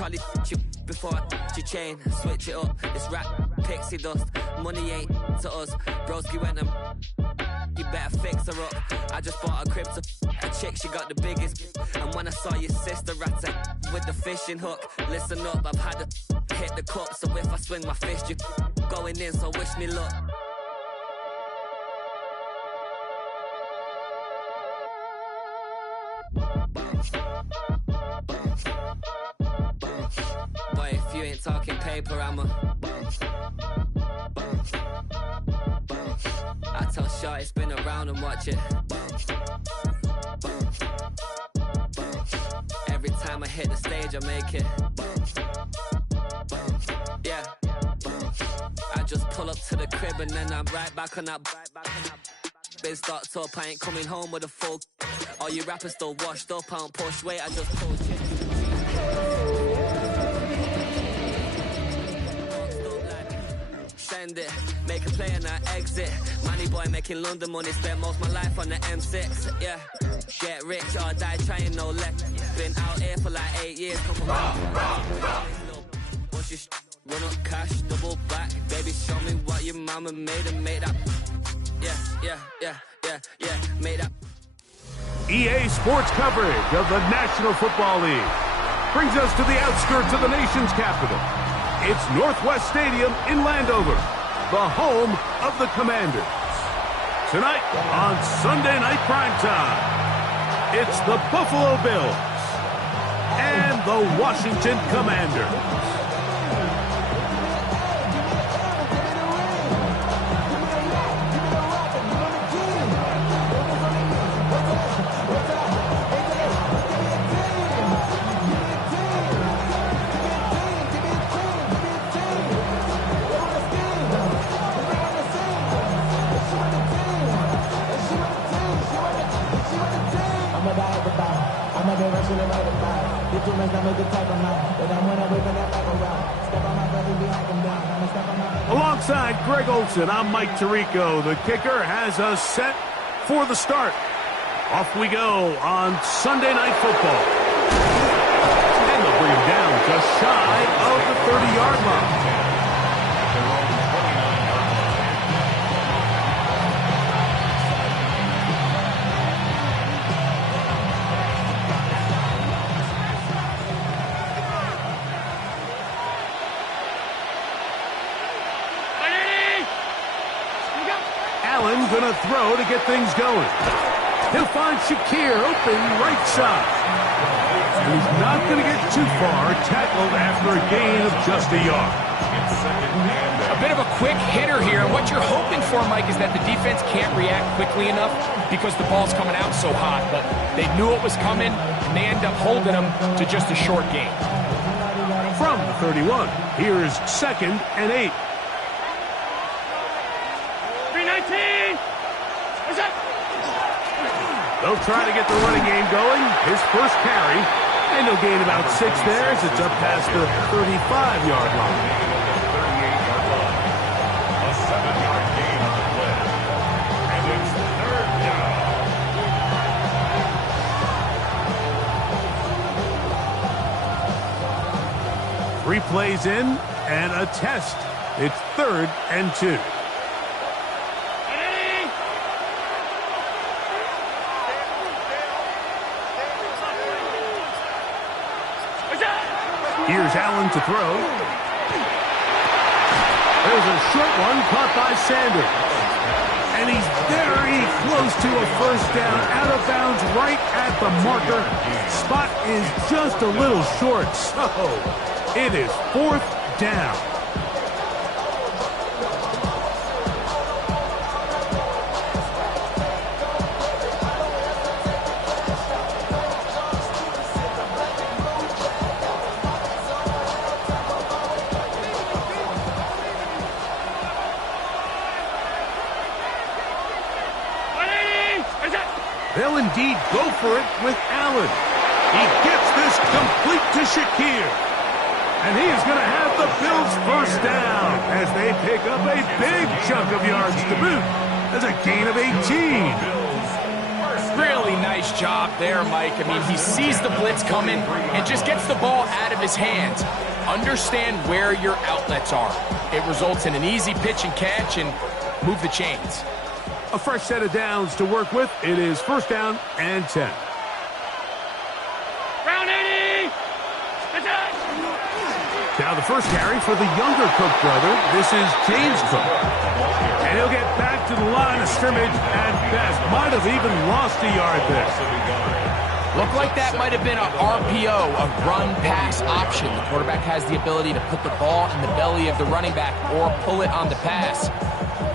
Probably you before I your chain. Switch it up. It's rap, pixie dust. Money ain't to us. Broski went and you better fix her up. I just bought a crib to a chick, she got the biggest. And when I saw your sister rat with the fishing hook, listen up, I've had to hit the cup. So if I swing my fist, you going in, so wish me luck. Boy, if you ain't talking paper, I'm a I tell Shorty spin around and watch it. Every time I hit the stage, I make it. Yeah. I just pull up to the crib and then I'm right back on that. Been stocked up, I ain't coming home with a full. All you rappers still washed up, I don't push weight, I just pull shit. Send it, make a play and I exit. Money boy making London money, spent most of my life on the M6. Yeah, get rich or die trying, no left. Been out here for like 8 years. What's your run up cash, double back. Baby, show me what your mama made and made that. Yeah, made that. EA Sports coverage of the National Football League brings us to the outskirts of the nation's capital. It's Northwest Stadium in Landover, the home of the Commanders. Tonight on Sunday Night Primetime, it's the Buffalo Bills and the Washington Commanders. Alongside Greg Olson, I'm Mike Tirico. The kicker has us set for the start. Off we go on Sunday Night Football. And they'll bring him down just shy of the 30-yard line. Gonna throw to get things going. He'll find Shakir open right side. And he's not gonna get too far, tackled after a gain of just a yard. A bit of a quick hitter here. What you're hoping for, Mike, is that the defense can't react quickly enough because the ball's coming out so hot. But they knew it was coming, and they end up holding them to just a short gain. From the 31, here's 2nd and 8. They'll try to get the running game going. His first carry, and he'll gain about 6 there as it's up past the 35-yard line. A 7-yard gain on the play. And it's 3rd down. 3 plays in and a test. It's 3rd and 2. Here's Allen to throw. There's a short one caught by Sanders. And he's very close to a first down, out of bounds right at the marker. Spot is just a little short, so it is 4th down. They'll indeed go for it with Allen. He gets this complete to Shakir. And he is going to have the Bills first down as they pick up a big chunk of yards to boot as a gain of 18. Really nice job there, Mike. I mean, he sees the blitz coming and just gets the ball out of his hands. Understand where your outlets are. It results in an easy pitch and catch and move the chains. A fresh set of downs to work with. It is 1st down and 10. Round 80! Now the first carry for the younger Cook brother. This is James Cook. And he'll get back to the line of scrimmage at best. Might have even lost a yard there. Looked like that might have been a RPO, a run-pass option. The quarterback has the ability to put the ball in the belly of the running back or pull it on the pass.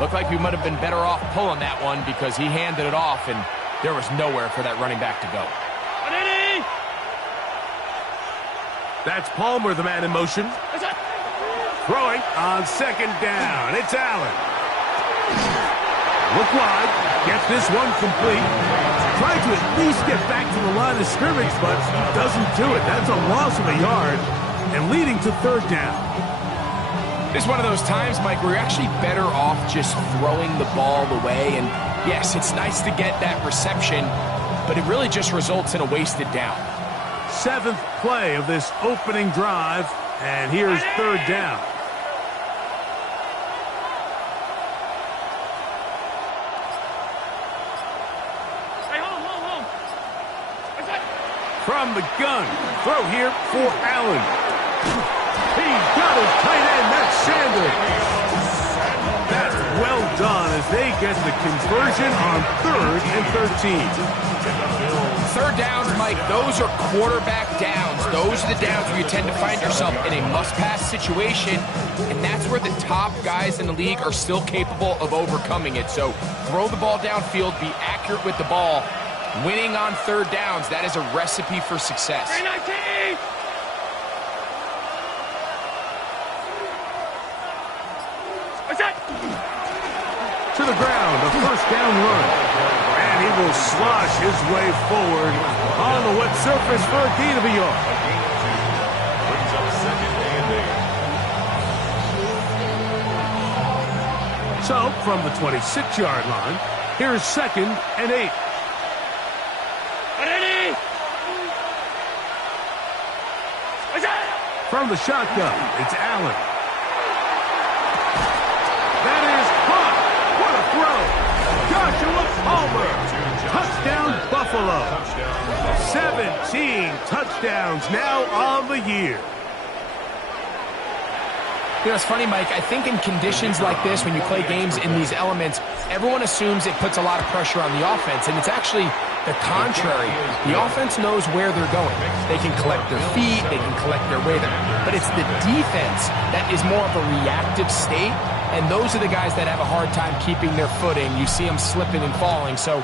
Looked like we might have been better off pulling that one because he handed it off, and there was nowhere for that running back to go. That's Palmer, the man in motion. Throwing on 2nd down. It's Allen. Look wide. Gets this one complete. Trying to at least get back to the line of scrimmage, but doesn't do it. That's a loss of a yard and leading to 3rd down. It's one of those times, Mike, where you're actually better off just throwing the ball away. And yes, it's nice to get that reception, but it really just results in a wasted down. 7th play of this opening drive, and here's 3rd down. From the gun, throw here for Allen. He's got his tight end, that's Sanders. That's well done as they get the conversion on 3rd and 13. 3rd downs, Mike, those are quarterback downs. Those are the downs where you tend to find yourself in a must-pass situation, and that's where the top guys in the league are still capable of overcoming it. So throw the ball downfield, be accurate with the ball. Winning on 3rd downs, that is a recipe for success. To the ground, a 1st down run. And he will slosh his way forward on the wet surface for a gain of a yard. Brings up 2nd and 8. So, from the 26-yard line, here's 2nd and 8. From the shotgun, it's Allen. That is caught. What a throw. Joshua Palmer. Touchdown, Buffalo. 17 touchdowns now on the year. You know, it's funny, Mike. I think in conditions like this, when you play games in these elements, everyone assumes it puts a lot of pressure on the offense, and it's actually the contrary. The offense knows where they're going. They can collect their feet, they can collect their way there. But it's the defense that is more of a reactive state, and those are the guys that have a hard time keeping their footing. You see them slipping and falling. So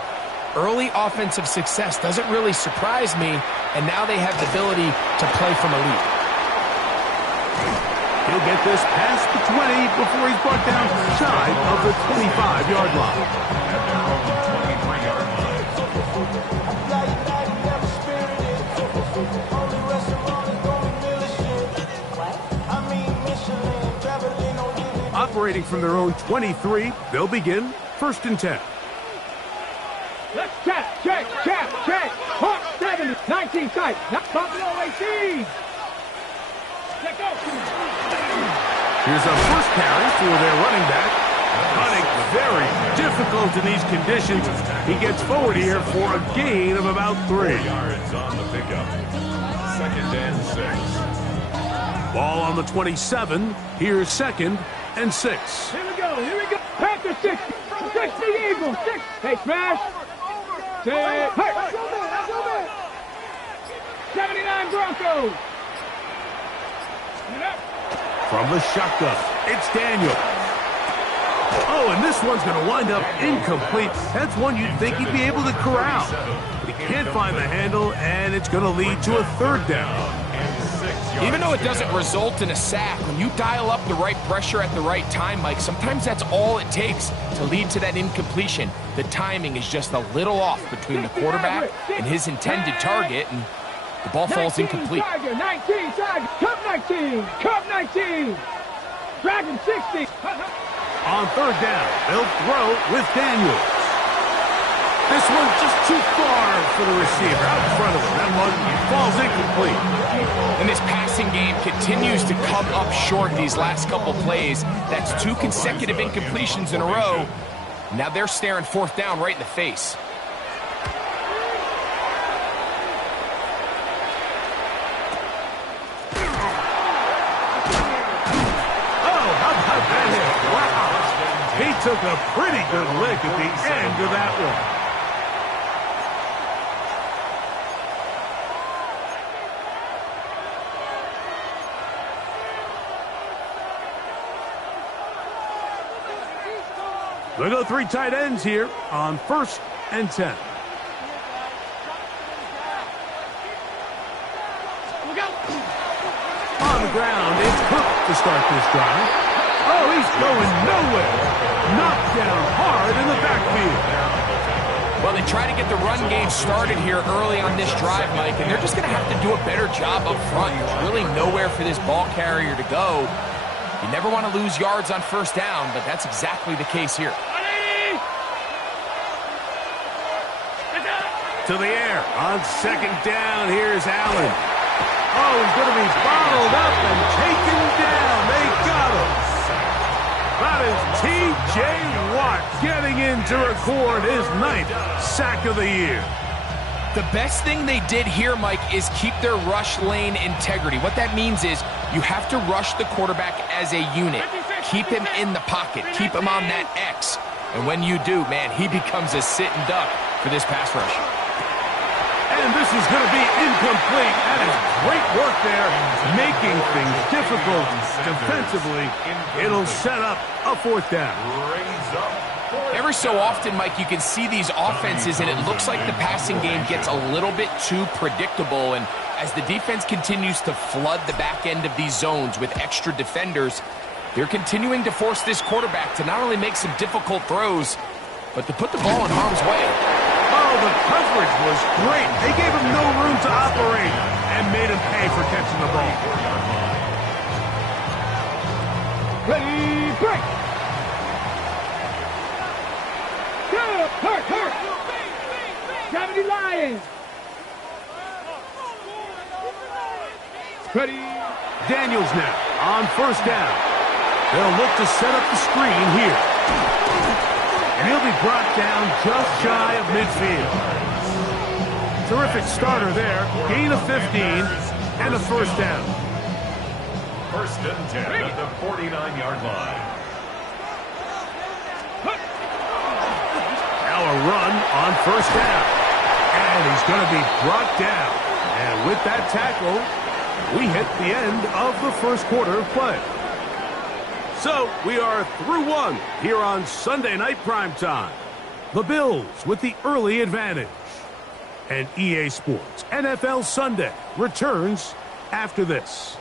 early offensive success doesn't really surprise me, and now they have the ability to play from a lead. He'll get this past the 20 before he's brought down shy of the 25-yard line. Operating from their own 23, they'll begin 1st and 10. Let's check. Hawk 70, 19 tight. Not Buffalo 18. Let go. Here's a first carry for their running back. Running very difficult in these conditions. He gets forward here for a gain of about 3. Yards on the pickup. 2nd and 6. Ball on the 27. Here's 2nd and 6. Here we go. Packers 60. 60 Eagles. 6. Hey, smash. 6. Hey. 79 Broncos. From the shotgun, it's Daniel. Oh, and this one's going to wind up incomplete. That's one you'd think he'd be able to corral. But he can't find the handle, and it's going to lead to a 3rd down. Even though it doesn't result in a sack, when you dial up the right pressure at the right time, Mike, sometimes that's all it takes to lead to that incompletion. The timing is just a little off between the quarterback and his intended target, and the ball falls incomplete. 19 Tiger, Cup 19, Dragon 60. On 3rd down, they'll throw with Daniels. This one's just too far for the receiver. Out in front of him. That one falls incomplete. And this passing game continues to come up short these last couple plays. That's 2 consecutive incompletions in a row. Now they're staring 4th down right in the face. He took a pretty good lick at the end of that one. They go 3 tight ends here on 1st and 10. On the ground, it's Cook to start this drive. Oh, he's going nowhere. Knocked down hard in the backfield. Well, they try to get the run game started here early on this drive, Mike, and they're just going to have to do a better job up front. There's really nowhere for this ball carrier to go. You never want to lose yards on 1st down, but that's exactly the case here. To the air on 2nd down. Here's Allen. Oh, he's going to be bottled up and taken down. They got him. That is T.J. Watt getting in to record his 9th sack of the year. The best thing they did here, Mike, is keep their rush lane integrity. What that means is you have to rush the quarterback as a unit. Keep him in the pocket. Keep him on that X. And when you do, man, he becomes a sitting duck for this pass rush. And this is going to be incomplete. That is great work there, making things difficult defensively. It'll set up a 4th down. Every so often, Mike, you can see these offenses, and it looks like the passing game gets a little bit too predictable. And as the defense continues to flood the back end of these zones with extra defenders, they're continuing to force this quarterback to not only make some difficult throws, but to put the ball in harm's way. Oh, the coverage was great. They gave him no room to operate and made him pay for catching the ball. Ready, break! Hurt! Gravity Lions! Ready! Daniels now on 1st down. They'll look to set up the screen here. And he'll be brought down just shy of midfield. Terrific starter there. Gain of 15 and a 1st down. 1st and 10 at the 49-yard line. Now a run on 1st down. And he's going to be brought down. And with that tackle, we hit the end of the 1st quarter of play. So, we are through 1 here on Sunday Night Primetime. The Bills with the early advantage. And EA Sports NFL Sunday returns after this.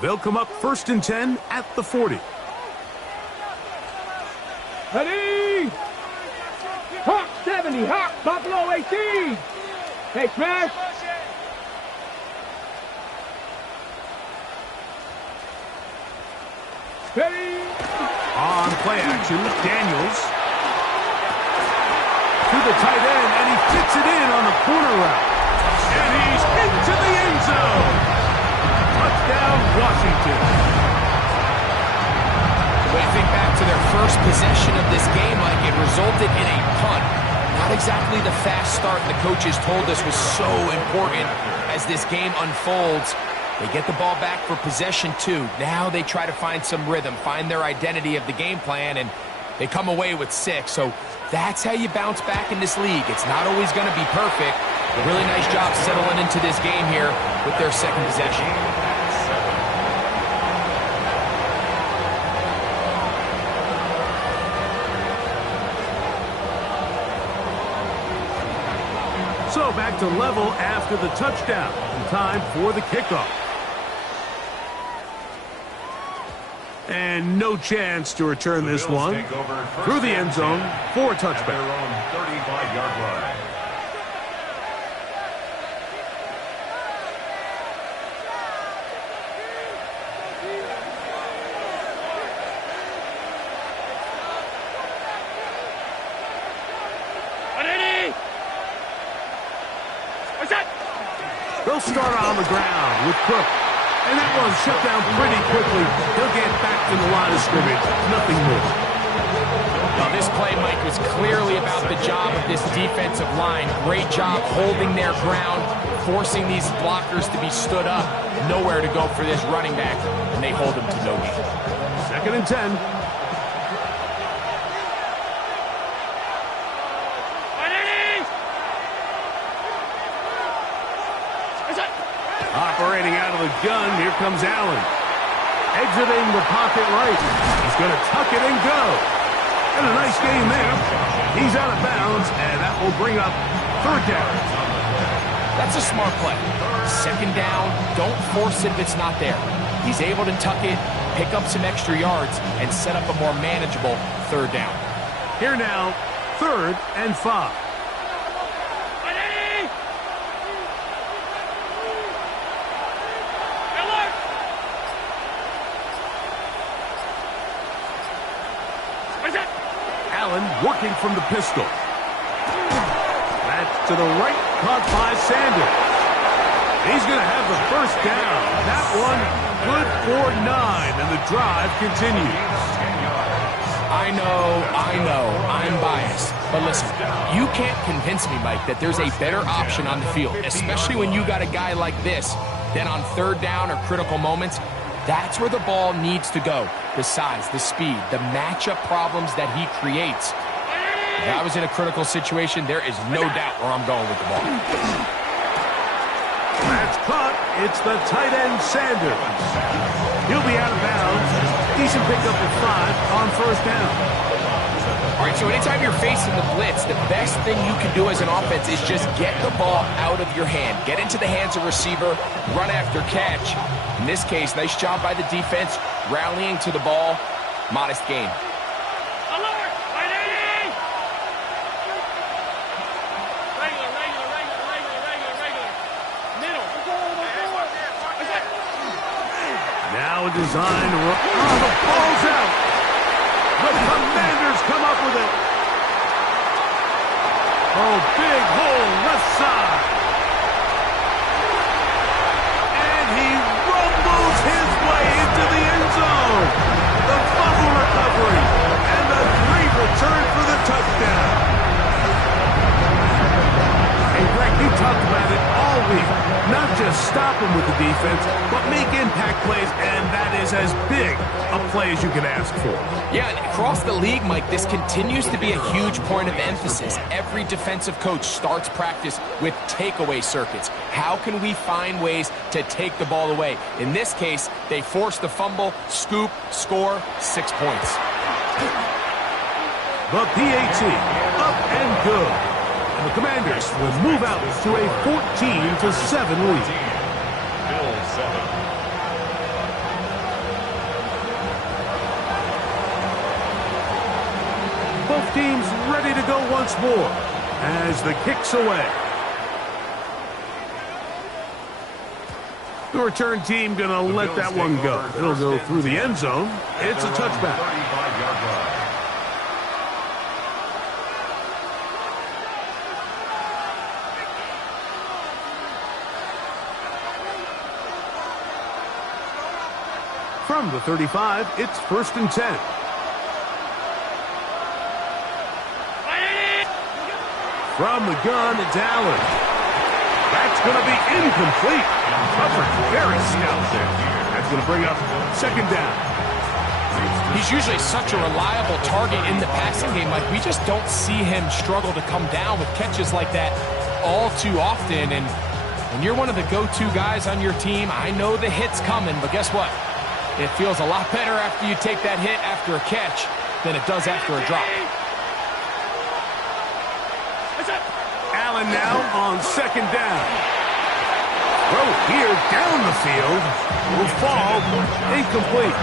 They'll come up 1st and 10 at the 40. Ready! Hawk 70, Hawk, Buffalo 18! Hey, Smash! Ready! On play action, Daniels. To the tight end, and he fits it in on the corner route. And he's into the end zone. Touchdown, Washington. When you think back to their first possession of this game, Mike, it resulted in a punt. Not exactly the fast start the coaches told us was so important as this game unfolds. They get the ball back for possession 2. Now they try to find some rhythm, find their identity of the game plan, and they come away with 6. So that's how you bounce back in this league. It's not always going to be perfect. A really nice job settling into this game here with their 2nd possession. So back to level after the touchdown. Time for the kickoff. And no chance to return this one. Through the end zone for a touchback. Their own 35-yard line. They'll start on the ground with Cook. And that one shut down pretty quickly. He'll get back to the line of scrimmage. Nothing more. Well, this play, Mike, was clearly about the job of this defensive line. Great job holding their ground, forcing these blockers to be stood up. Nowhere to go for this running back, and they hold him to no gain. 2nd and 10. Operating out of the gun, here comes Allen. Exiting the pocket right. He's going to tuck it and go. And a nice game there. He's out of bounds, and that will bring up 3rd down. That's a smart play. 2nd down, don't force it if it's not there. He's able to tuck it, pick up some extra yards, and set up a more manageable 3rd down. Here now, 3rd and 5. Allen working from the pistol. That's to the right, caught by Sanders. He's going to have the 1st down. That one good for 9, and the drive continues. I know, I'm biased. But listen, you can't convince me, Mike, that there's a better option on the field, especially when you got a guy like this, than on 3rd down or critical moments. That's where the ball needs to go. The size, the speed, the matchup problems that he creates. If I was in a critical situation, there is no doubt where I'm going with the ball. That's caught. It's the tight end, Sanders. He'll be out of bounds. Decent pickup of 5 on 1st down. All right, so anytime you're facing the blitz, the best thing you can do as an offense is just get the ball out of your hand. Get into the hands of receiver, run after catch. In this case, nice job by the defense, rallying to the ball. Modest gain. Now a design. Oh, the ball's out. The Commanders come up with it. Oh, big hole left side. And he rumbles his way into the end zone. The fumble recovery. And the great return for the touchdown. Hey, Greg, you talked about it all week. Not just stop him with the defense, but make impact plays, and that is as big a play as you can ask for. Yeah, across the league, Mike, this continues to be a huge point of emphasis. Every defensive coach starts practice with takeaway circuits. How can we find ways to take the ball away? In this case, they force the fumble, scoop, score, 6 points. The PAT, up and good. And the Commanders will move out to a 14-7 lead. Both teams ready to go once more as the kick's away. The return team going to let that one go. It'll go through the end zone. It's a touchback. From the 35, it's 1st and 10. From the gun, it's Allen. That's going to be incomplete. Covered very stout there. That's going to bring up 2nd down. He's usually such a reliable target in the passing game. Like, we just don't see him struggle to come down with catches like that all too often. And when you're one of the go-to guys on your team, I know the hit's coming, but guess what? It feels a lot better after you take that hit after a catch than it does after a drop. Allen now on 2nd down. Throw here down the field will fall incomplete.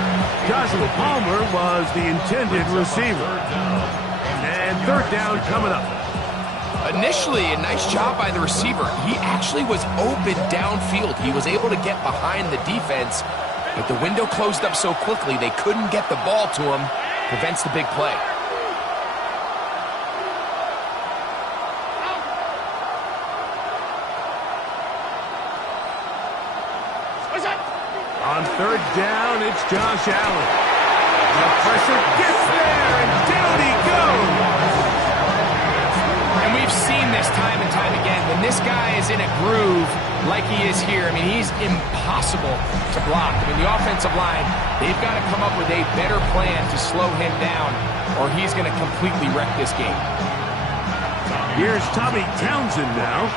Joshua Palmer was the intended receiver. And 3rd down coming up. Initially, a nice job by the receiver. He actually was open downfield. He was able to get behind the defense, but the window closed up so quickly they couldn't get the ball to him. Prevents the big play. On third down, it's Josh Allen. The pressure gets there, and down he goes. And we've seen this time and time again. When this guy is in a groove like he is here, I mean, he's impossible to block. I mean, the offensive line, they've got to come up with a better plan to slow him down, or he's going to completely wreck this game. Here's Tommy Townsend now.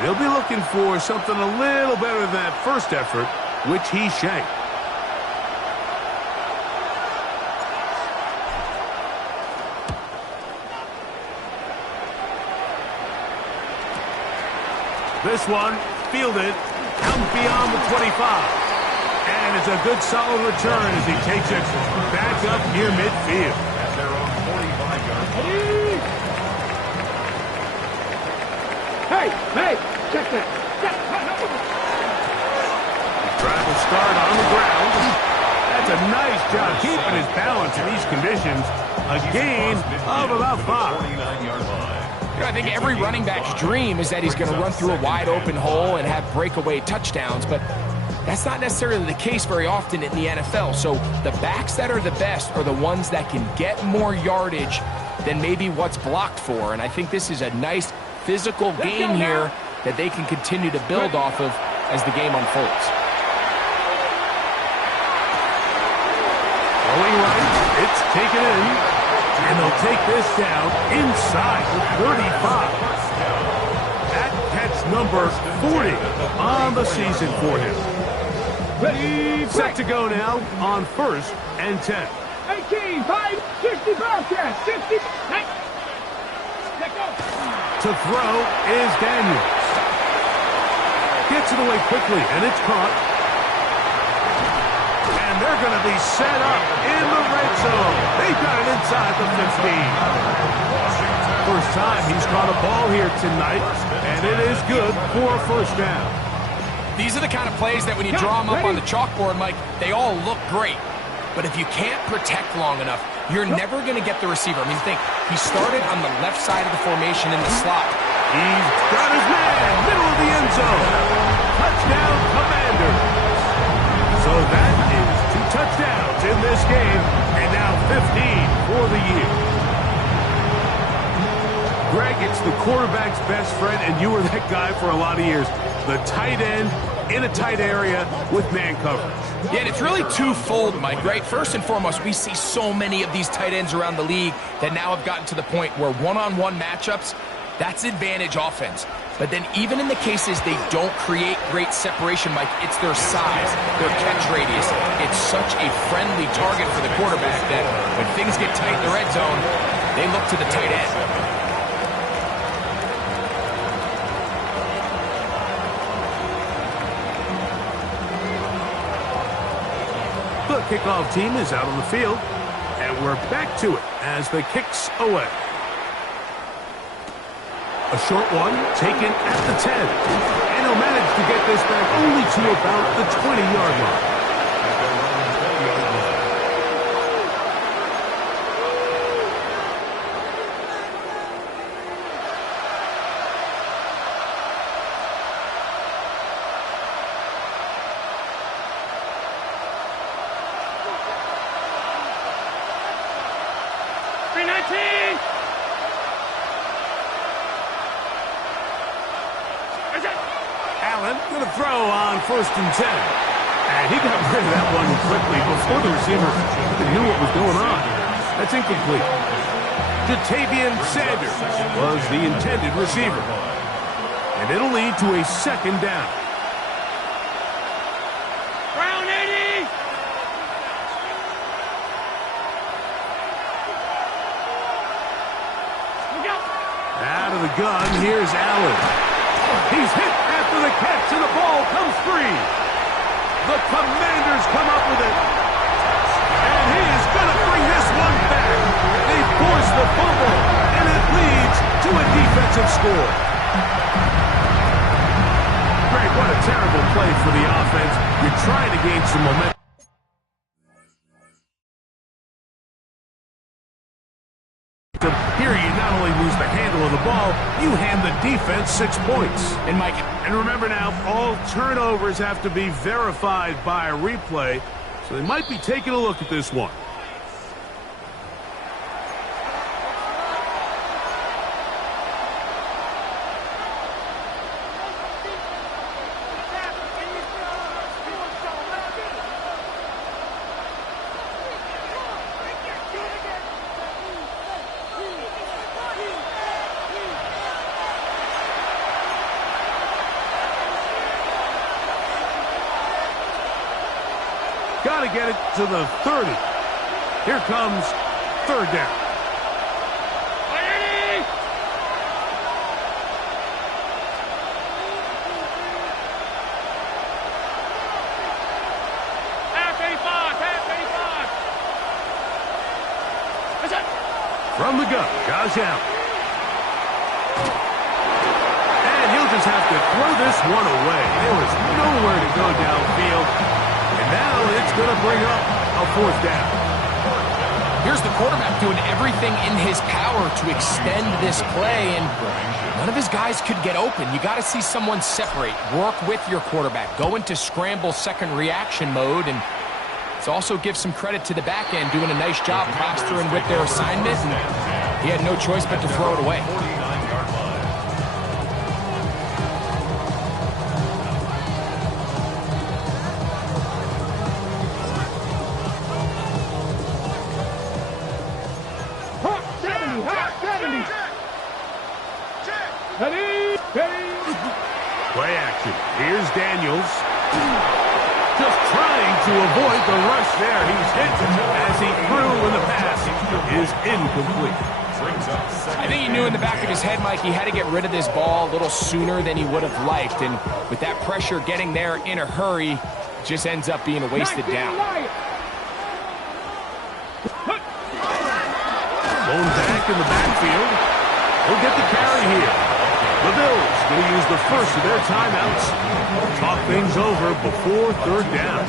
They'll be looking for something a little better than that first effort, which he shanked. This one, fielded, out beyond the 25. And it's a good solid return as he takes it back up near midfield. At their own 45-yard line. Hey, check that. Trying to start on the ground. That's a nice job keeping his balance in these conditions. A gain of about 5. 49-yard line. You know, I think every running back's dream is that he's going to run through a wide open hole and have breakaway touchdowns, but that's not necessarily the case very often in the NFL. So the backs that are the best are the ones that can get more yardage than maybe what's blocked for. And I think this is a nice physical game here that they can continue to build off of as the game unfolds. Going right, it's taken in. And they'll take this down inside the 35. That catch number 40 on the season for him. Ready, Set to go now on 1st and 10. 18, 5, 60, broadcast, 60, hey. Let go. To throw is Daniels. Gets it away quickly, and it's caught. And they're going to be set up in the red zone. They've got it inside the 15. First time he's caught a ball here tonight, and it is good for a first down. These are the kind of plays that when you draw them up on the chalkboard, Mike, they all look great. But if you can't protect long enough, you're never going to get the receiver. I mean, think, he started on the left side of the formation in the slot. He's got his man, middle of the end zone. Touchdown, Commanders. So that is 2 touchdowns in this game, and now 15 for the year. Greg, it's the quarterback's best friend, and you were that guy for a lot of years. The tight end in a tight area with man coverage. Yeah, and it's really twofold, Mike, right? First and foremost, we see so many of these tight ends around the league that now have gotten to the point where one-on-one matchups, that's advantage offense. But then even in the cases they don't create great separation, Mike, it's their size, their catch radius. It's such a friendly target for the quarterback that when things get tight in the red zone, they look to the tight end. The kickoff team is out on the field, and we're back to it as the kick's away. A short one taken at the 10, and he'll manage to get this back only to about the 20-yard line. Allen going to throw on 1st and 10. And he got rid of that one quickly before the receiver knew what was going on. That's incomplete. Jatavian Sanders was the intended receiver. And it'll lead to a 2nd down. Brown 80. Out of the gun, here's Allen. He's hit after the catch, and the ball comes free. The Commanders come up with it. And he is going to bring this one back. They force the fumble, and it leads to a defensive score. Greg, what a terrible play for the offense. You're trying to gain some momentum. Here you not only lose the handle of the ball, you hand the defense 6 points. And Mike, and remember now, all turnovers have to be verified by a replay, so they might be taking a look at this one. Got to get it to the 30. Here comes third down. From the gun, Josh Allen. And he'll just have to throw this one away. There was nowhere to go downfield. And now it's going to bring up a fourth down. Here's the quarterback doing everything in his power to extend this play, and none of his guys could get open. You got to see someone separate, work with your quarterback, go into scramble second reaction mode, and it's also give some credit to the back end doing a nice job plastering with their assignment, and he had no choice but to throw it away. Play action. Here's Daniels. Just trying to avoid the rush there. He's hit as he threw when the pass is incomplete. I think he knew in the back of his head, Mike, he had to get rid of this ball a little sooner than he would have liked. And with that pressure getting there in a hurry, it just ends up being a wasted down. Going back in the backfield. He'll get the carry here. The Bills going to use the first of their timeouts. Talk things over before third down.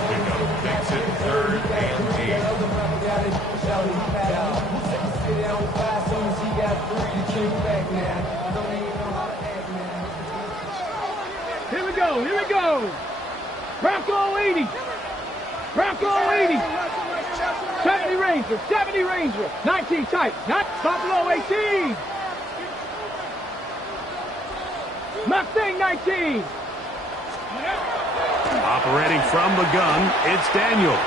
Makes it 3rd and 8. Here we go, here we go. Bronco 80. Bronco 80. 70 Ranger, 70 Ranger. 19 tight, not Buffalo 18. Mustang 19. Operating from the gun, it's Daniels.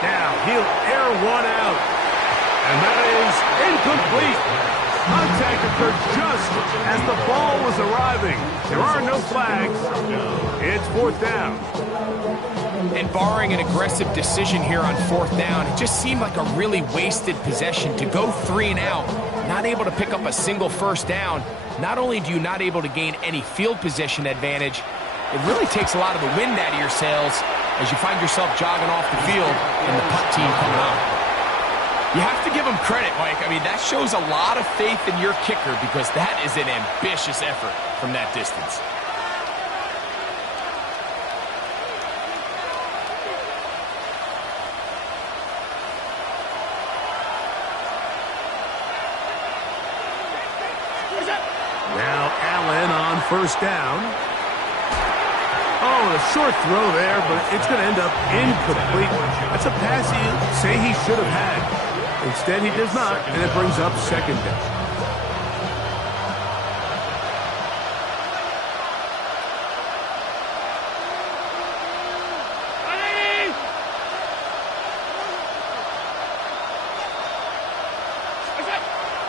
Now he'll air one out. And that is incomplete. Contact occurred just as the ball was arriving. There are no flags. It's fourth down. And barring an aggressive decision here on fourth down, it just seemed like a really wasted possession to go 3 and out, not able to pick up a single first down. Not only do you not able to gain any field position advantage, it really takes a lot of the wind out of your sails as you find yourself jogging off the field and the punt team coming on. You have to give them credit, Mike. I mean, that shows a lot of faith in your kicker because that is an ambitious effort from that distance. Now Allen on first down. Oh, a short throw there, but it's going to end up incomplete. That's a pass you say he should have had. Instead, he does not, and it brings up second down.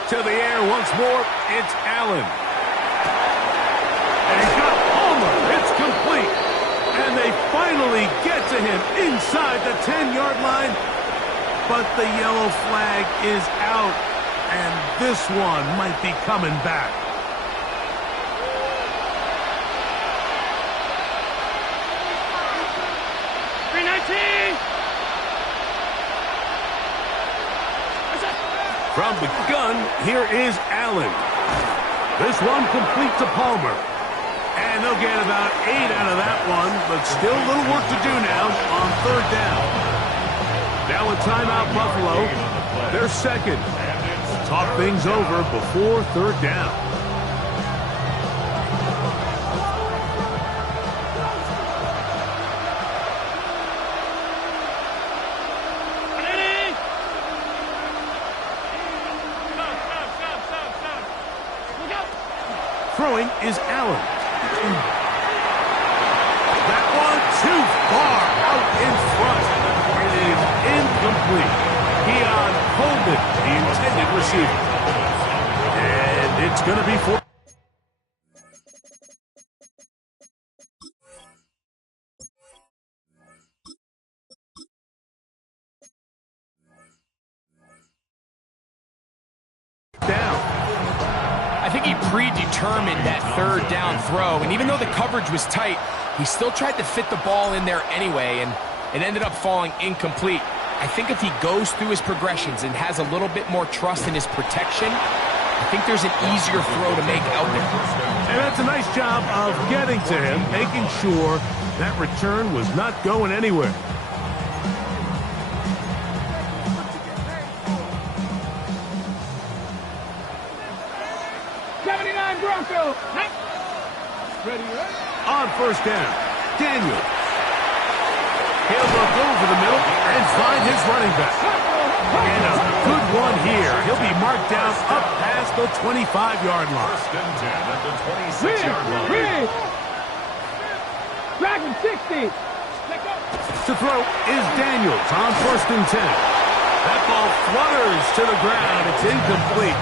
To the air once more, it's Allen. And he's got Palmer. It's complete. And they finally get to him inside the 10-yard line. But the yellow flag is out. And this one might be coming back. From the gun, here is Allen. This one complete to Palmer. And they'll get about 8 out of that one, but still a little work to do now on third down. Now a timeout, Buffalo. They're second. Talk things over before third down. Throwing is Allen. That one too far out in front. It is incomplete. Keon Coleman, the intended receiver. And it's going to be for... I think he predetermined that third down throw, and even though the coverage was tight, he still tried to fit the ball in there anyway, and it ended up falling incomplete. I think if he goes through his progressions and has a little bit more trust in his protection, I think there's an easier throw to make out there. And that's a nice job of getting to him, making sure that return was not going anywhere. Bronco. Ready, ready. On first down, Daniel. He'll look over the middle and find his running back. And a good one here. He'll be marked down up past the 25-yard line. First and 10 at the 26-yard line. Dragon 60. To throw is Daniels on first and 10. That ball flutters to the ground. It's incomplete.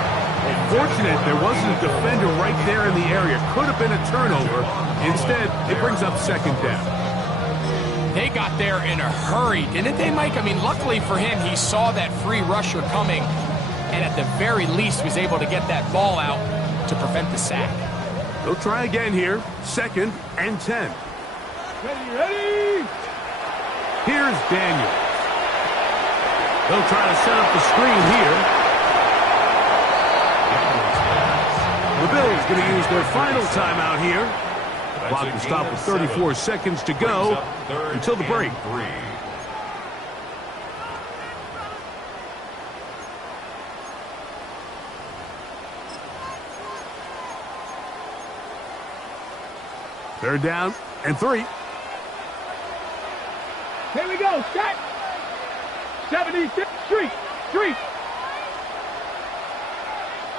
Fortunate there wasn't a defender right there in the area. Could have been a turnover. Instead, it brings up second down. They got there in a hurry, didn't they, Mike? I mean, luckily for him, he saw that free rusher coming and at the very least was able to get that ball out to prevent the sack. They'll try again here. Second and 10. Ready, ready. Here's Daniels. They'll try to set up the screen here. The Bills going to use their final timeout here. Clock will stop with 34 seconds to go until the break. Third down and 3. Here we go. Set. 76. Street.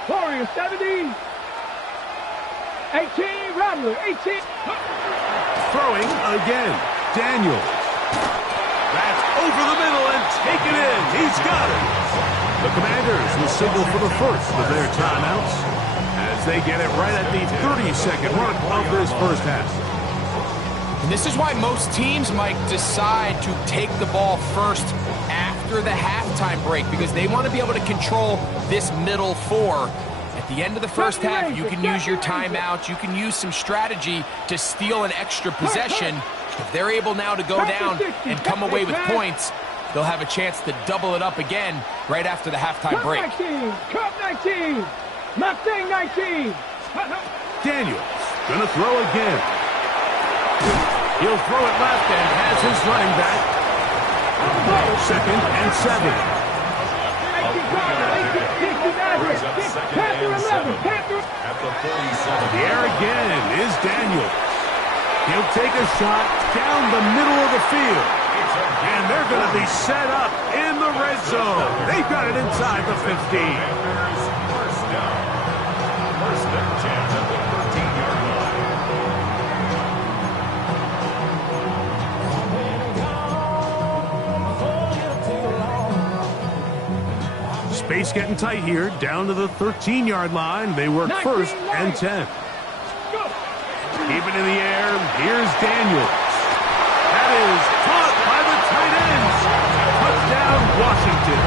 Warrior 70. 18, Rattler, 18. Throwing again, Daniels. That's over the middle and taken in. He's got it. The Commanders will signal for the first of their timeouts as they get it right at the 30-second mark of this first half. And this is why most teams, Mike, decide to take the ball first after the halftime break, because they want to be able to control this middle four. At the end of the first half, you can use your timeout. You can use some strategy to steal an extra possession. If they're able now to go down and come away with points, they'll have a chance to double it up again right after the halftime break. Cup 19. Mustang 19. Daniels going to throw again. He'll throw it left and has his running back. Second and 7. The air again is Daniel. He'll take a shot down the middle of the field. And they're going to be set up in the red zone. They've got it inside the 15. First down. First and 10 at the 13-yard line. Space getting tight here, down to the 13-yard line. They work first and 10. Keep it in the air. Here's Daniels. That is caught by the tight ends. Touchdown, Washington.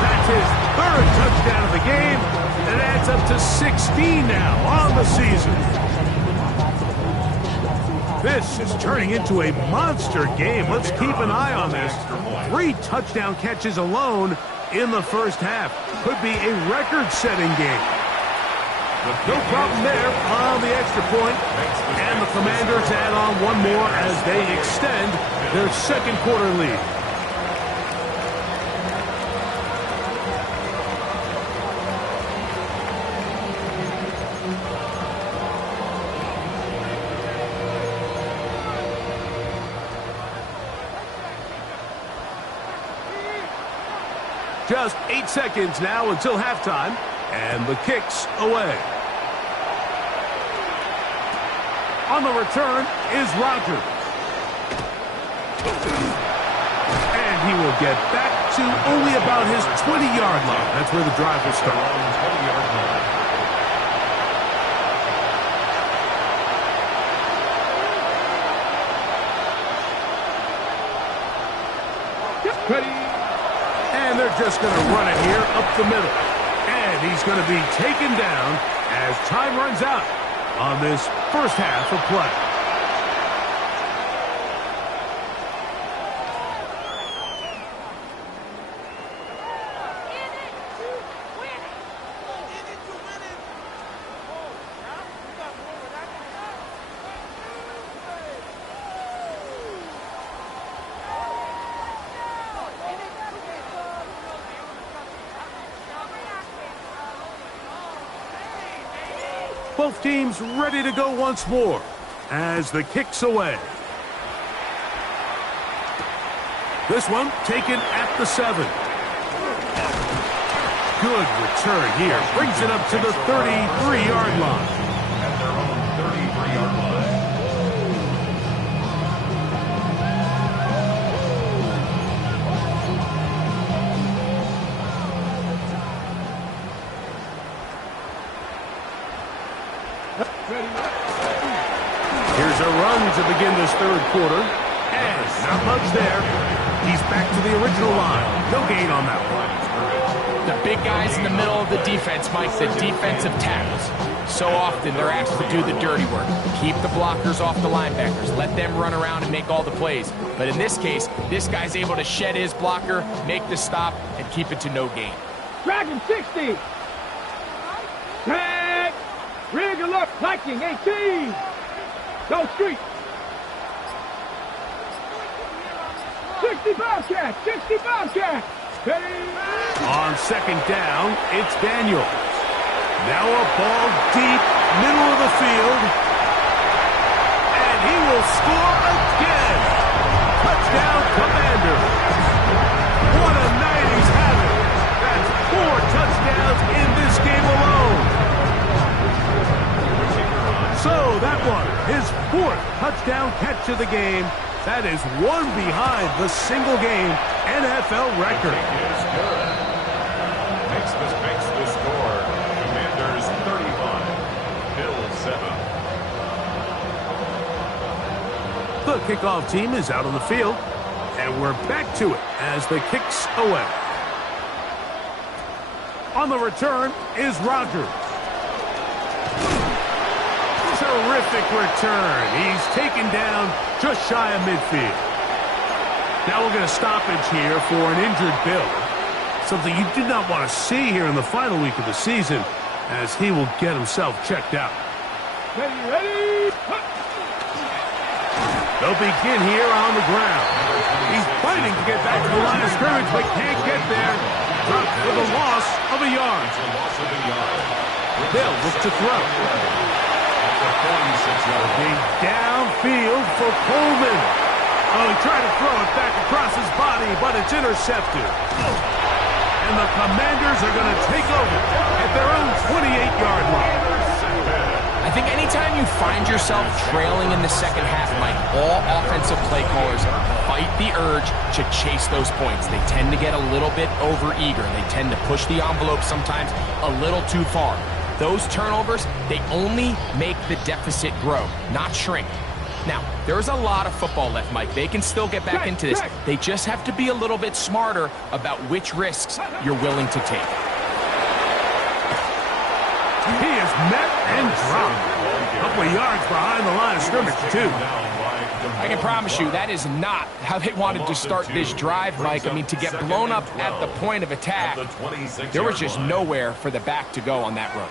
That's his third touchdown of the game. It adds up to 16 now on the season. This is turning into a monster game. Let's keep an eye on this. 3 touchdown catches alone in the first half. Could be a record-setting game. No problem there on the extra point. And the Commanders add on one more as they extend their second quarter lead. Just 8 seconds now until halftime, and the kick's away. On the return is Rogers. And he will get back to only about his 20-yard line. That's where the drive will start. 20-yard line. And they're just going to run it here up the middle. And he's going to be taken down as time runs out on this first half of play. Both teams ready to go once more as the kick's away. This one taken at the 7. Good return here. Brings it up to the 33-yard line. At their own 33-yard line. Here's a run to begin this third quarter. And not much there. He's back to the original line. No gain on that one. The big guys in the middle of the defense, Mike, the defensive tackles. So often they're asked to do the dirty work. Keep the blockers off the linebackers. Let them run around and make all the plays. But in this case, this guy's able to shed his blocker, make the stop, and keep it to no gain. Dragon 60. Tag. Rig alert. Viking 18. Go street. 60 Bobcat. 60 Bobcat. On second down, it's Daniels. Now a ball deep, middle of the field. And he will score again. Touchdown, Commanders. What a night he's having. That's 4 touchdowns in this game alone. So that one, his 4th touchdown catch of the game. That is one behind the single-game NFL record. Is good. Makes the score. Commanders 35, Bills 7. The kickoff team is out on the field, and we're back to it as the kick's away. On the return is Rogers. Terrific return. He's taken down just shy of midfield. Now we're going to stoppage here for an injured Bill. Something you did not want to see here in the final week of the season as he will get himself checked out. Ready. They'll begin here on the ground. He's fighting to get back to the line of scrimmage but can't get there. Dropped for the loss of a yard. Bill looks to throw. Looking downfield for Coleman. Oh, he tried to throw it back across his body, but it's intercepted. And the Commanders are going to take over at their own 28-yard line. I think anytime you find yourself trailing in the second half, Mike, all offensive play callers fight the urge to chase those points. They tend to get a little bit overeager. They tend to push the envelope sometimes a little too far. Those turnovers, they only make the deficit grow, not shrink. Now, there's a lot of football left, Mike. They can still get back into this. They just have to be a little bit smarter about which risks you're willing to take. He is met and dropped. A couple of yards behind the line of scrimmage, too. I can promise you that is not how they wanted to start this drive, Mike. I mean, to get blown up at the point of attack, there was just nowhere for the back to go on that run.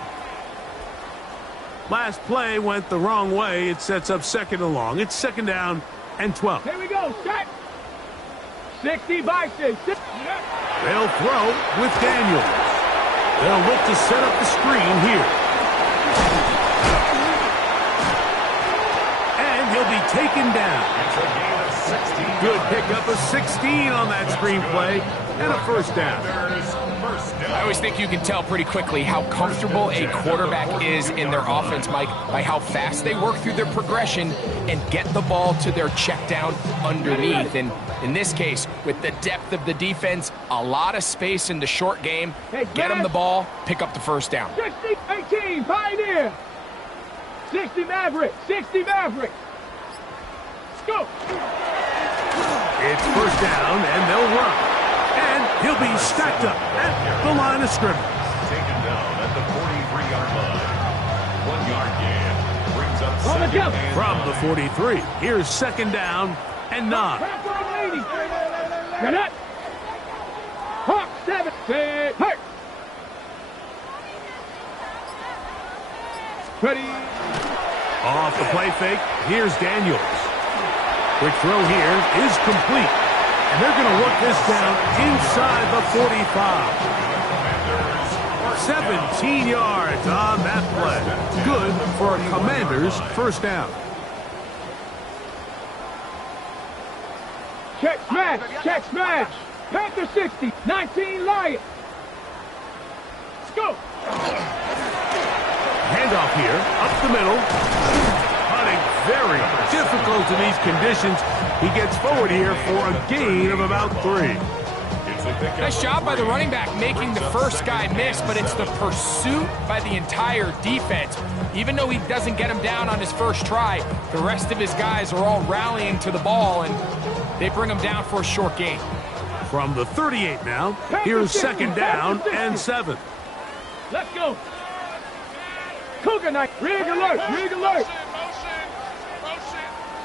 Last play went the wrong way. It sets up second and long. It's second down and 12. Here we go. Set. 60 Bison. They'll throw with Daniels. They'll look to set up the screen here. And he'll be taken down. It's a gain of 16. Good pickup of 16 on that screen play. and a first down. I always think you can tell pretty quickly how comfortable a quarterback is in their offense, Mike, by how fast they work through their progression and get the ball to their check down underneath. And in this case, with the depth of the defense, a lot of space in the short game, get them the ball, pick up the first down. 60-18, Pioneer. 60 Maverick, 60 Maverick. Let's go. It's first down, and they'll run. And he'll be stacked up at the line of scrimmage. Taken down at the 43-yard line. 1 yard gain brings up second. From the 43, here's second down and 9. Get it. Hawk 7, set, hurt. Ready. Off the play fake, here's Daniels. Quick throw here is complete. And they're going to work this down inside the 45. 17 yards on that play. Good for a Commanders first down. Check smash, check smash. Panther 60, 19 Lions. Let's go. Handoff here, up the middle. Hunting very difficult in these conditions. He gets forward here for a gain of about 3. Nice job by the running back making the first guy miss, but it's the pursuit by the entire defense. Even though he doesn't get him down on his first try, the rest of his guys are all rallying to the ball, and they bring him down for a short gain. From the 38 now, here's second down and 7. Let's go. Cougar Knight, rig alert, rig alert.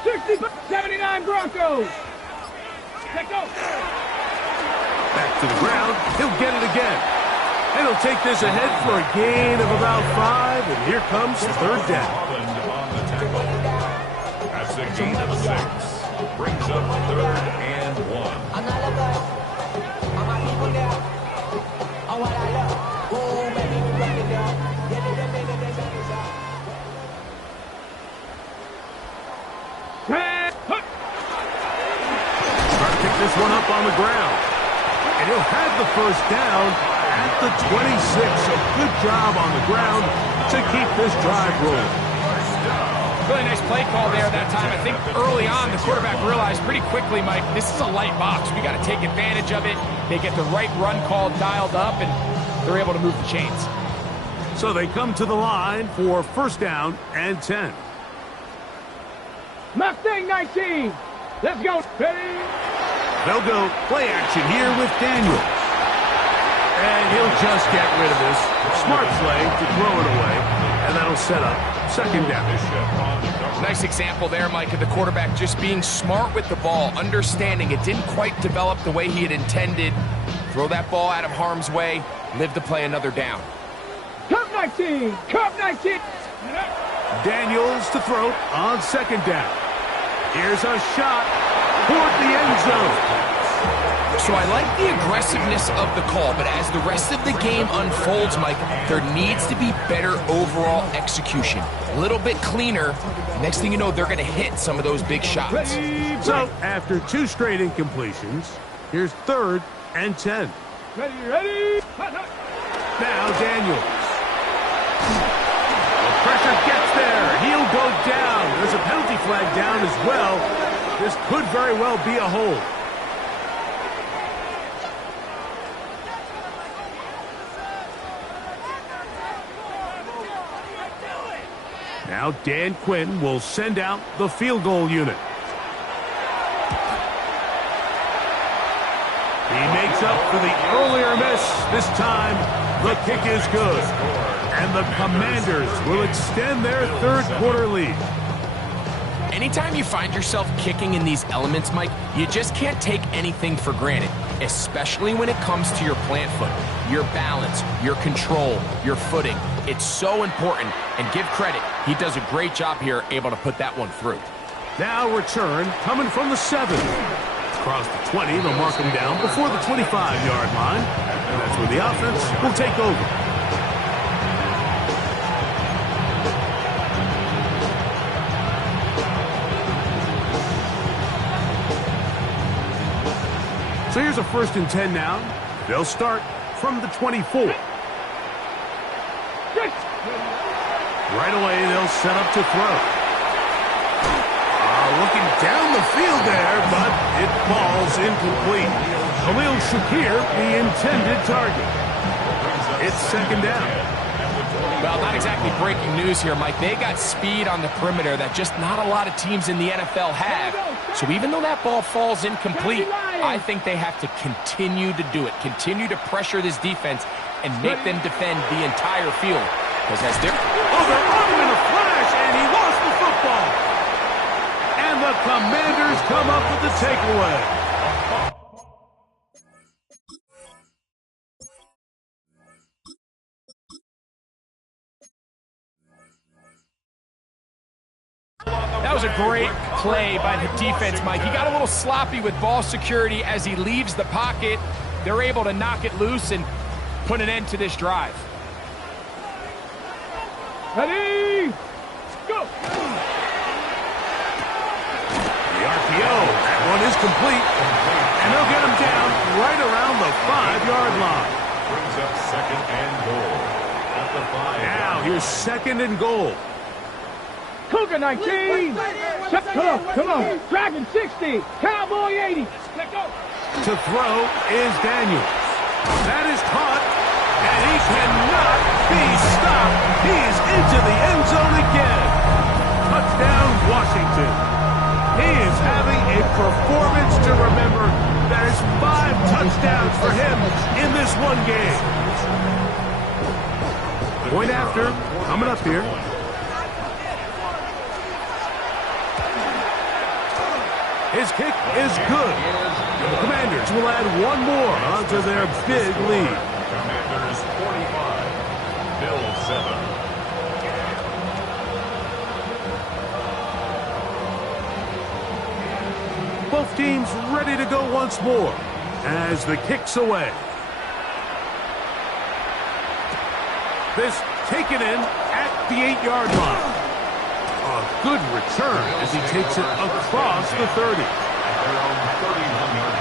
60, 79 Broncos. Let's go. Back to the ground, he'll get it again. And he'll take this ahead for a gain of about 5, and here comes third down. That's a gain of 6. Brings up 3rd and 1. Try to pick this one up on the ground. And he'll have the first down at the 26. So good job on the ground to keep this drive rolling. Really nice play call there that time. I think early on the quarterback realized pretty quickly, Mike, this is a light box. We got to take advantage of it. They get the right run call dialed up, and they're able to move the chains. So they come to the line for first down and 10. Mustang 19. Let's go. Ready. They'll go play action here with Daniels. And he'll just get rid of this. Smart play to throw it away. And that'll set up second down. Nice example there, Mike, of the quarterback just being smart with the ball, understanding it didn't quite develop the way he had intended. Throw that ball out of harm's way, live to play another down. Cup 19. Cup 19. Daniels to throw on second down. Here's a shot toward the end zone. So I like the aggressiveness of the call, but as the rest of the game unfolds, Mike, there needs to be better overall execution. A little bit cleaner. Next thing you know, they're going to hit some of those big shots. So after 2 straight incompletions, here's 3rd and 10. Ready, ready. Now Daniels. The pressure gets there. He'll go down. There's a penalty flag down as well. This could very well be a hold. Now Dan Quinn will send out the field goal unit. He makes up for the earlier miss. This time, the kick is good. And the Commanders will extend their 3rd quarter lead. Anytime you find yourself kicking in these elements, Mike, you just can't take anything for granted, especially when it comes to your plant foot, your balance, your control, your footing. It's so important, and give credit, he does a great job here, able to put that one through. Now return coming from the 7. Across the 20, they'll mark him down before the 25-yard line, and that's where the offense will take over. So here's a 1st and 10 now. They'll start from the 24. Right away, they'll set up to throw. Looking down the field there, but it falls incomplete. Khalil Shakir, the intended target. It's 2nd down. Well, not exactly breaking news here, Mike. They got speed on the perimeter that just not a lot of teams in the NFL have. So even though that ball falls incomplete, I think they have to continue to do it. Continue to pressure this defense and make them defend the entire field. Because as they're... Oh, they're on him in a flash, and he lost the football. And the Commanders come up with the takeaway. That was a great play by the defense, Mike. He got a little sloppy with ball security as he leaves the pocket. They're able to knock it loose and put an end to this drive. Ready, go! The RPO, that one is complete. And they'll get him down right around the 5-yard line. Brings up 2nd and goal at the 5. Now here's 2nd and goal. Cougar 19. Come on. Dragon 60. Cowboy 80. Let go. To throw is Daniels. That is caught, and he cannot be stopped. He's into the end zone again. Touchdown, Washington. He is having a performance to remember. That is 5 touchdowns for him in this one game. Point after, coming up here. His kick is good. The Commanders will add one more onto their big lead. Commanders 45, Bills 7. Both teams ready to go once more as the kick's away. This taken in at the 8-yard line. A good return as he takes it across the 30. At their own 31-yard line.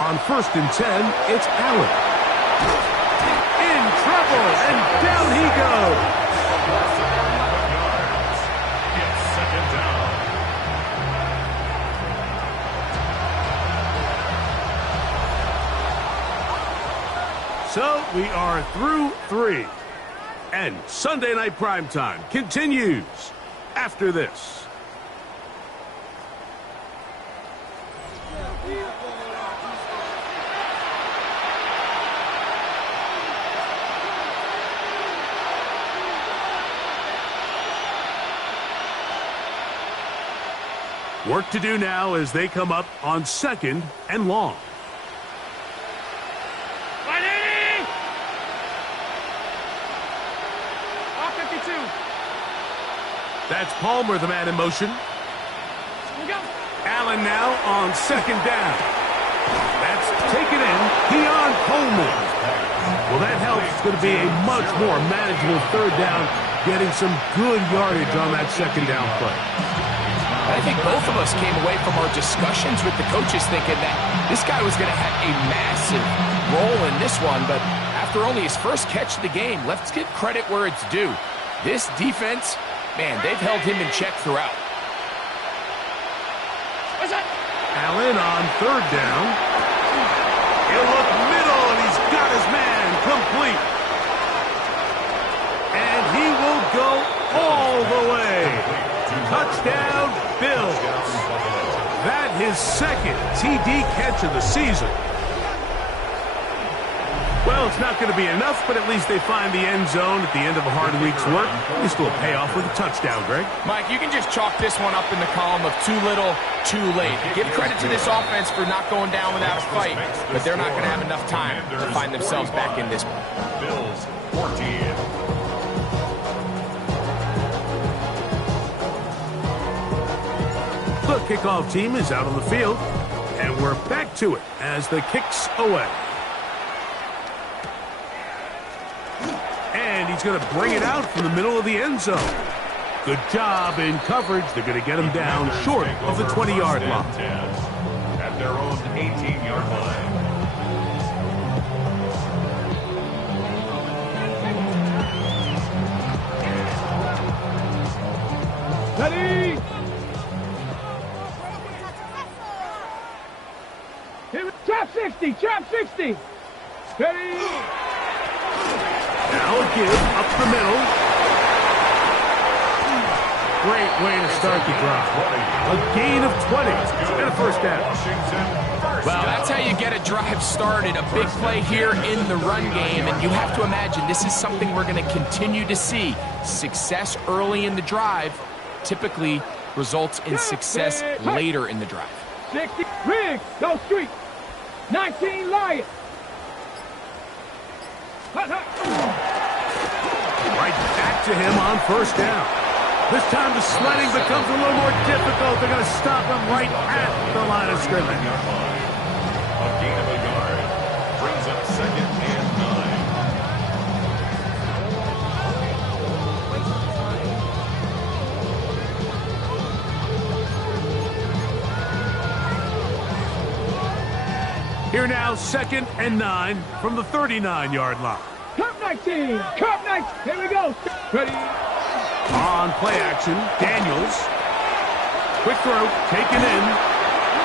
On 1st and 10, it's Allen. In trouble, and down he goes. It's 2nd down. So we are through 3. And Sunday Night Primetime continues after this. Work to do now as they come up on 2nd and long. That's Palmer, the man in motion. Allen now on 2nd down. That's taken in. Keon Coleman. Well, that helps. It's going to be a much more manageable 3rd down, getting some good yardage on that 2nd down play. I think both of us came away from our discussions with the coaches thinking that this guy was going to have a massive role in this one, but after only his first catch of the game, let's give credit where it's due. This defense, man, they've held him in check throughout. Allen on 3rd down. He'll look middle, and he's got his man complete. And he will go all the way. Touchdown, Bills. That his 2nd TD catch of the season. Well, it's not going to be enough, but at least they find the end zone at the end of a hard week's work. At least it'll pay off with a touchdown, Greg. Mike, you can just chalk this one up in the column of too little, too late. Give credit to this offense for not going down without a fight, but they're not going to have enough time to find themselves back in this one. Bills 14. The kickoff team is out on the field, And we're back to it as the kick's away. And he's going to bring it out from the middle of the end zone. Good job in coverage. They're going to get him down short of the 20-yard line. At their own 18-yard line. Ready? Here, trap 60, trap 60. Ready? Now a give up the middle. Great way to start the drive. A gain of 20 and a first down. Well, that's how you get a drive started. A big play here in the run game, and you have to imagine this is something we're going to continue to see. Success early in the drive typically results in success later in the drive. 60, Riggs, go street. 19, Lion. Right back to him on first down. This time the sledding becomes a little more difficult. They're going to stop him right at the line of scrimmage. A gain of a yard. Brings up 2nd and 9. Here now, 2nd and 9 from the 39-yard line. Cup 19, Cup 19. Here we go. Ready? On play action, Daniels. Quick throw, taken in.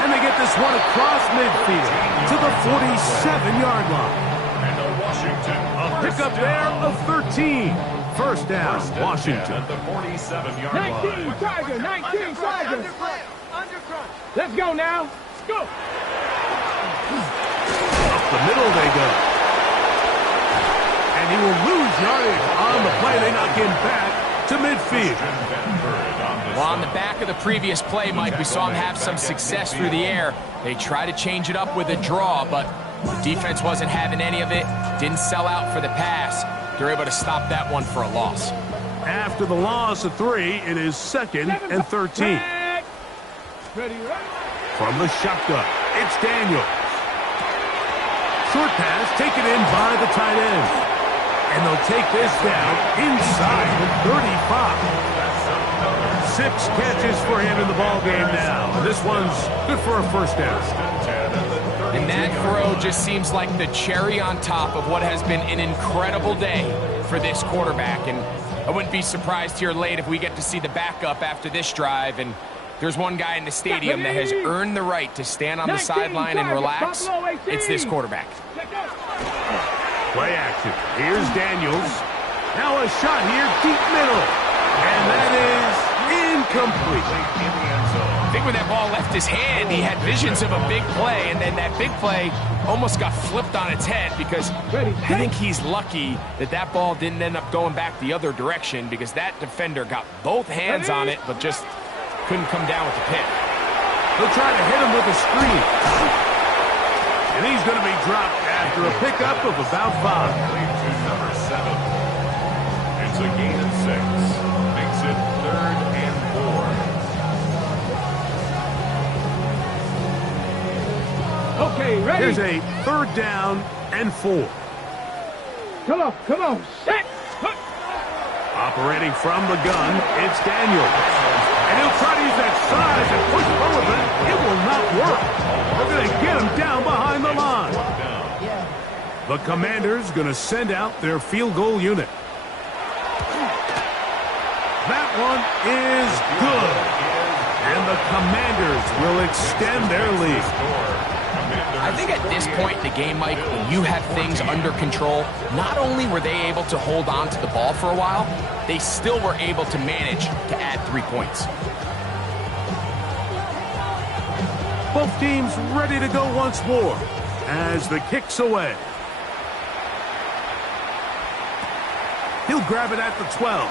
And they get this one across midfield to the 47-yard line. And a Washington. Pick up there of 13. First down, Washington. At the 47-yard 19, line. Tiger, 19, Tiger. Let's go now. Go. Up the middle they go. And he will lose yardage on the play. They knock him back to midfield. Well, on the back of the previous play, Mike, we saw him have some success through the air. They try to change it up with a draw, but the defense wasn't having any of it. Didn't sell out for the pass. They're able to stop that one for a loss. After the loss of 3, it is 2nd and 13. Ready, ready. From the shotgun, it's Daniels. Short pass taken in by the tight end. And they'll take this down inside the 35. 6 catches for him in the ballgame now. And this one's good for a first down. And that throw just seems like the cherry on top of what has been an incredible day for this quarterback. And I wouldn't be surprised here late if we get to see the backup after this drive. And there's one guy in the stadium that has earned the right to stand on the sideline and relax. It's this quarterback. Play action. Here's Daniels. Now a shot here, deep middle. And that is incomplete. I think when that ball left his hand, he had visions of a big play, and then that big play almost got flipped on its head because I think he's lucky that that ball didn't end up going back the other direction because that defender got both hands on it but just couldn't come down with the pick. They'll try to hit him with a screen. And he's going to be dropped after a pickup of about 5. To number 7. It's a gain of 6. Makes it 3rd and 4. Okay, ready? Here's a 3rd down and 4. Come on, set. Operating from the gun, it's Daniels. And he'll try to use that size and push forward, but it will not work. They're going to get him down behind the line. The Commanders going to send out their field goal unit. That one is good. And the Commanders will extend their lead. I think at this point in the game, Mike, when you have things under control, not only were they able to hold on to the ball for a while, they still were able to manage to add 3 points. Both teams ready to go once more as the kick's away. He'll grab it at the 12.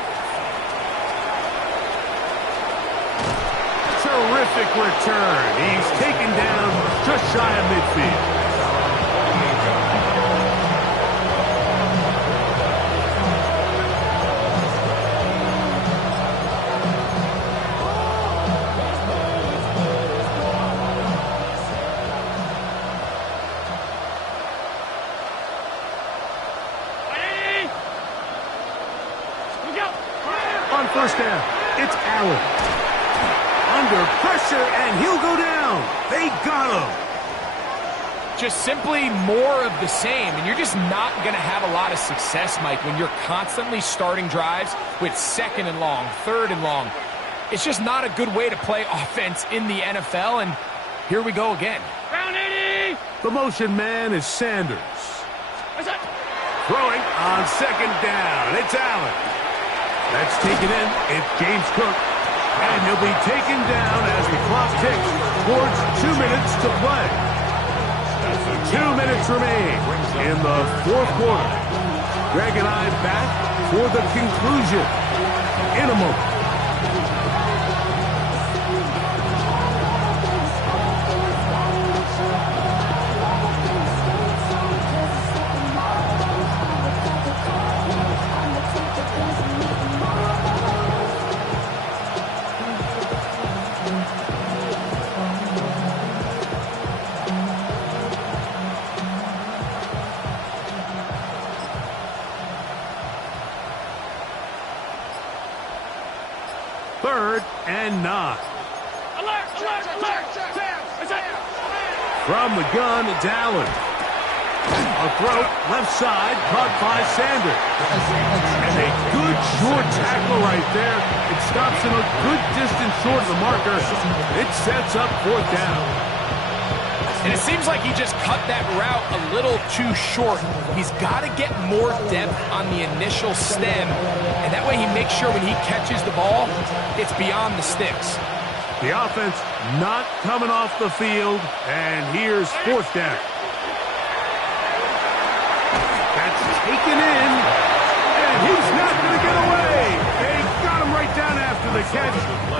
Terrific return. He's taken down just shy of midfield. first down. It's Allen. Under pressure, and he'll go down. They got him. Just simply more of the same, and you're just not going to have a lot of success, Mike, when you're constantly starting drives with second and long, third and long. It's just not a good way to play offense in the NFL, and here we go again. Round 80! The motion man is Sanders. Throwing on second down. It's Allen. That's taken in. It's James Cook. And he'll be taken down as the clock ticks towards 2 minutes to play. 2 minutes remain in the fourth quarter. Greg and I back for the conclusion in a moment. Third and 9. Alert! Alert! Alert! From the gun, it's Allen. A throw, left side, caught by Sanders. And a good short tackle right there. It stops him a good distance short of the marker. It sets up fourth down. And it seems like he just cut that route a little too short. He's got to get more depth on the initial stem, and that way he makes sure when he catches the ball, it's beyond the sticks. The offense not coming off the field, and here's fourth down. That's taken in, and he's not going to get away. They got him right down after the catch.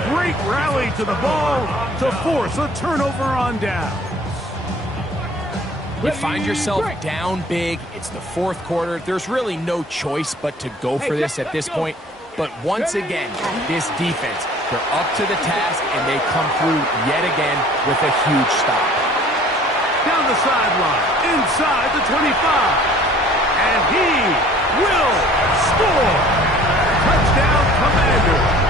Great rally to the ball to force a turnover on down. You find yourself down big. It's the fourth quarter. There's really no choice but to go for this at this point. But once again, this defense, they're up to the task, and they come through yet again with a huge stop. Down the sideline, inside the 25. And he will score. Touchdown, Commanders.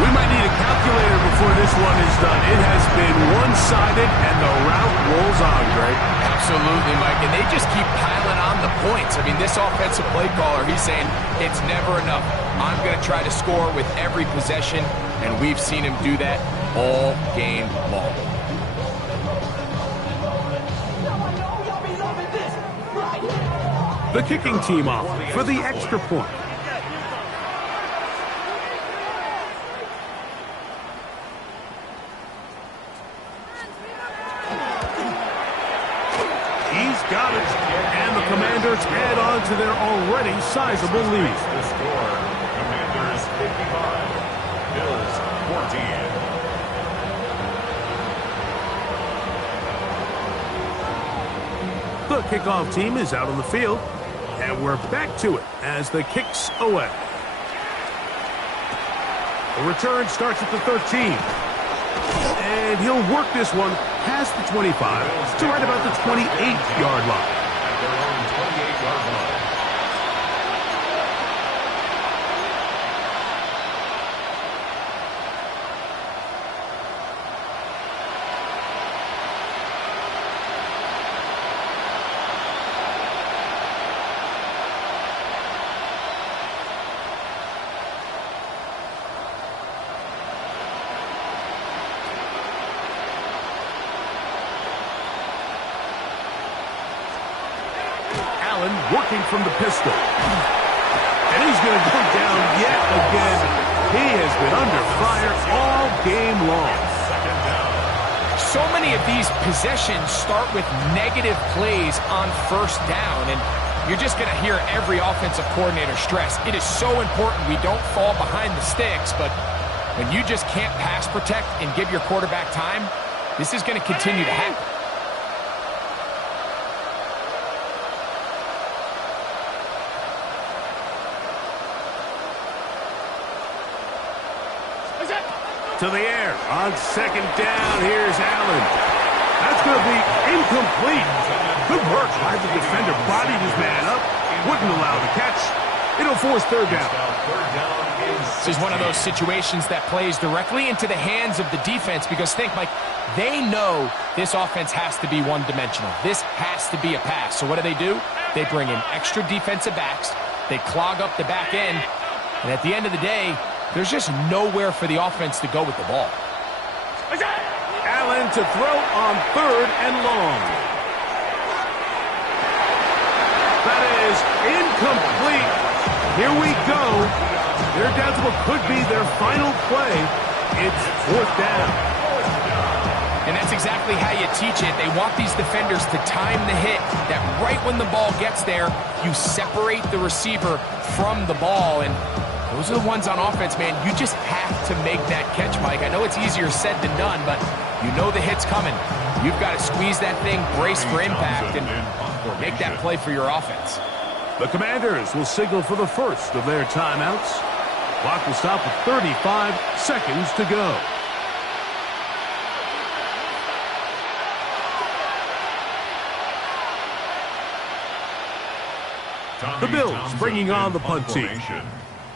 We might need a calculator before this one is done. It has been one-sided, and the route rolls on, Greg. Absolutely, Mike, and they just keep piling on the points. I mean, this offensive play caller, he's saying it's never enough. I'm going to try to score with every possession, and we've seen him do that all game long. The kicking team off for the extra point. He's got it, and the Commanders add on to their already sizable lead. The score, Commanders 55, Bills 14. The kickoff team is out on the field, and we're back to it as the kick's away. The return starts at the 13. And he'll work this one past the 25 to right about the 28-yard line. At their own 28-yard line. Working from the pistol. And he's going to go down yet again. He has been under fire all game long. Second down. So many of these possessions start with negative plays on first down, and you're just going to hear every offensive coordinator stress. It is so important we don't fall behind the sticks, but when you just can't pass protect and give your quarterback time, this is going to continue to happen. To the air on second down. Here's Allen. That's going to be incomplete. Good work by the defender. Bodied his man up. Wouldn't allow the catch. It'll force third down. This is one of those situations that plays directly into the hands of the defense because think, Mike, they know this offense has to be one-dimensional. This has to be a pass. So what do? They bring in extra defensive backs. They clog up the back end. And at the end of the day, there's just nowhere for the offense to go with the ball. Allen to throw on third and long. That is incomplete. Here we go. They're down to what could be their final play. It's fourth down. And that's exactly how you teach it. They want these defenders to time the hit, that right when the ball gets there, you separate the receiver from the ball. And those are the ones on offense, man. You just have to make that catch, Mike. I know it's easier said than done, but you know the hit's coming. You've got to squeeze that thing, brace for impact, and make that play for your offense. The Commanders will signal for the first of their timeouts. Clock will stop with 35 seconds to go. The Bills bringing on the punt team.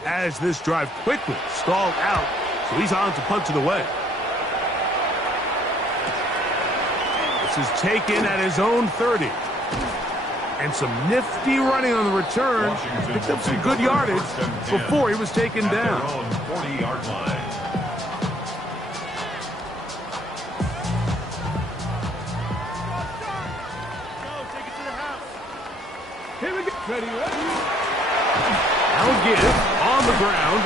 As this drive quickly stalled out, so he's on to punt it away. This is taken at his own 30. And some nifty running on the return. Picked up some good yardage before he was taken down. 40-yard line. Here we go. Ready. Now give on the ground,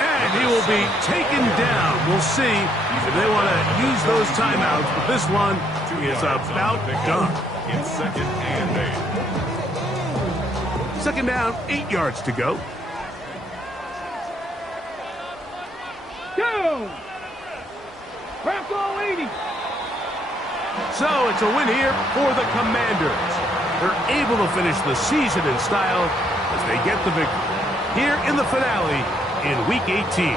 and he will be taken down. We'll see if they want to use those timeouts, but this one is about done. In second and 8. Second down, 8 yards to go. Go! Bronco 80. So it's a win here for the Commanders. They're able to finish the season in style as they get the victory here in the finale in Week 18.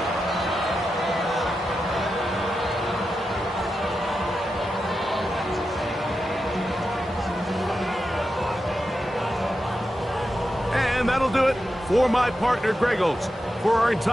And that'll do it for my partner, Greg Olson. For our entire